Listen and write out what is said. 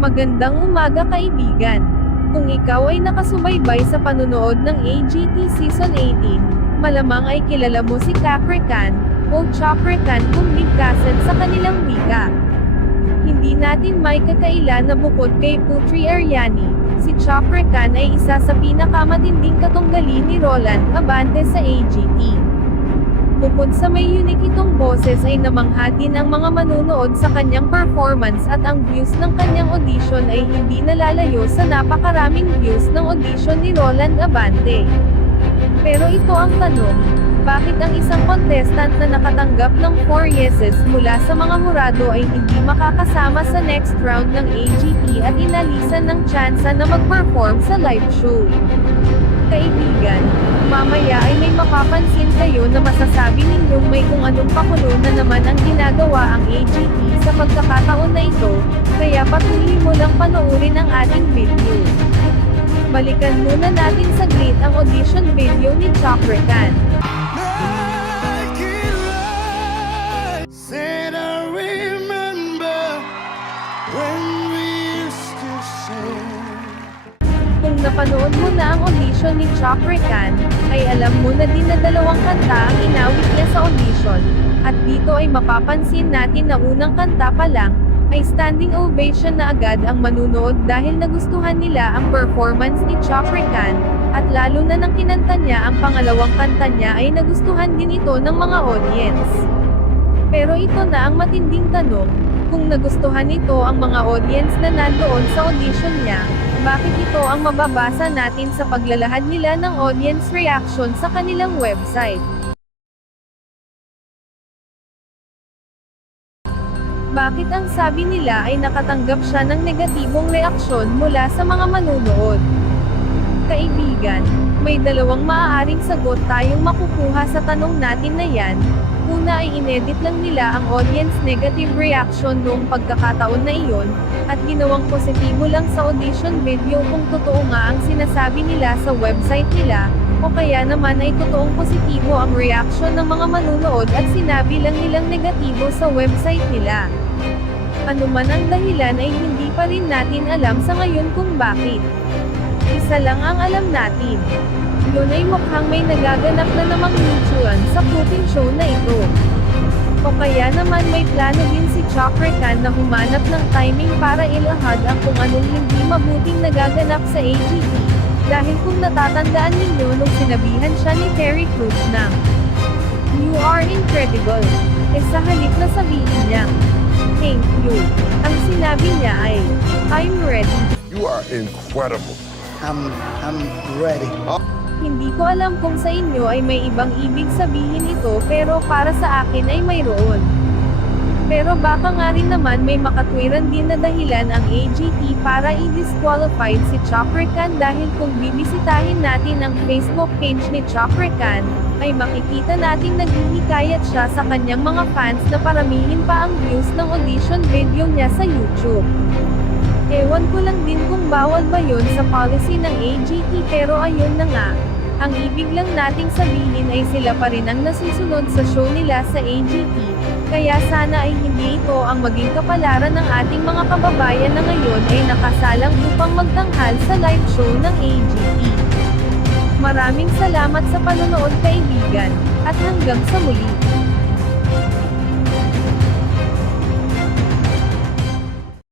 Magandang umaga kaibigan. Kung ikaw ay nakasubaybay sa panunood ng AGT Season 18, malamang ay kilala mo si Cakri Khan, o Chakri Khan kung bigkasan sa kanilang wika. Hindi natin may kakaila na bukod kay Putri Aryani, si Chakri Khan ay isa sa pinakamatinding katunggali ni Roland Abante sa AGT. Bukod sa may unique itong boses ay namangha din ang mga manunood sa kanyang performance at ang views ng kanyang audition ay hindi nalalayo sa napakaraming views ng audition ni Roland Abante. Pero ito ang tanong, bakit ang isang contestant na nakatanggap ng 4 yeses mula sa mga hurado ay hindi makakasama sa next round ng AGT at inalisan ng tsansa na mag-perform sa live show? Kaibigan, mamaya ay may mapapansin kayo na masasabi ninyong may kung anong pakulo na naman ang ginagawa ang AGT sa pagkakataon na ito, kaya patuloy mo lang panoorin ang ating video. Balikan muna natin saglit ang audition video ni Chakri Khan. Kung napanood mo na ang audition ni Chakri Khan, ay alam mo na din na 2 kanta ang inawit niya sa audition, at dito ay mapapansin natin na unang kanta pa lang, ay standing ovation na agad ang manunood dahil nagustuhan nila ang performance ni Chakri Khan, at lalo na nang kinanta niya ang pangalawang kanta niya ay nagustuhan din ito ng mga audience. Pero ito na ang matinding tanong, kung nagustuhan ito ang mga audience na nandoon sa audition niya, bakit ito ang mababasa natin sa paglalahad nila ng audience reaction sa kanilang website? Bakit ang sabi nila ay nakatanggap siya ng negatibong reaksyon mula sa mga manunood? Kaibigan, may 2 maaaring sagot tayong makukuha sa tanong natin na yan. Una ay inedit lang nila ang audience negative reaction noong pagkakataon na iyon, at ginawang positibo lang sa audition video kung totoo nga ang sinasabi nila sa website nila, o kaya naman ay totoong positibo ang reaction ng mga manunood at sinabi lang nilang negatibo sa website nila. Ano man ang dahilan ay hindi pa rin natin alam sa ngayon kung bakit. Isa lang ang alam natin. Yun ay mukhang may nagaganap na namang mutuan sa cooking show na ito. O kaya naman may plano din si Chakri Khan na humanap ng timing para ilahad ang kung anong hindi mabuting nagaganap sa AGT. Dahil kung natatandaan ninyo nung sinabihan siya ni Terry Crews na, "You are incredible," sa halip na sabihin niya, "Thank you," ang sinabi niya ay, "I'm ready." You are incredible. I'm ready. Hindi ko alam kung sa inyo ay may ibang ibig sabihin ito pero para sa akin ay mayroon. Pero baka nga rin naman may makatwiran din na dahilan ang AGT para i-disqualified si Chakri Khan dahil kung bibisitahin natin ang Facebook page ni Chakri Khan, ay makikita nating naghihikayat siya sa kanyang mga fans na paramihin pa ang views ng audition video niya sa YouTube. Ewan ko lang din kung bawal ba yun sa policy ng AGT pero ayun na nga. Ang ibig lang nating sabihin ay sila pa rin ang nasusunod sa show nila sa AGT, kaya sana ay hindi ito ang maging kapalaran ng ating mga kababayan na ngayon ay nakasalang upang magtanghal sa live show ng AGT. Maraming salamat sa panonood kaibigan, at hanggang sa muli.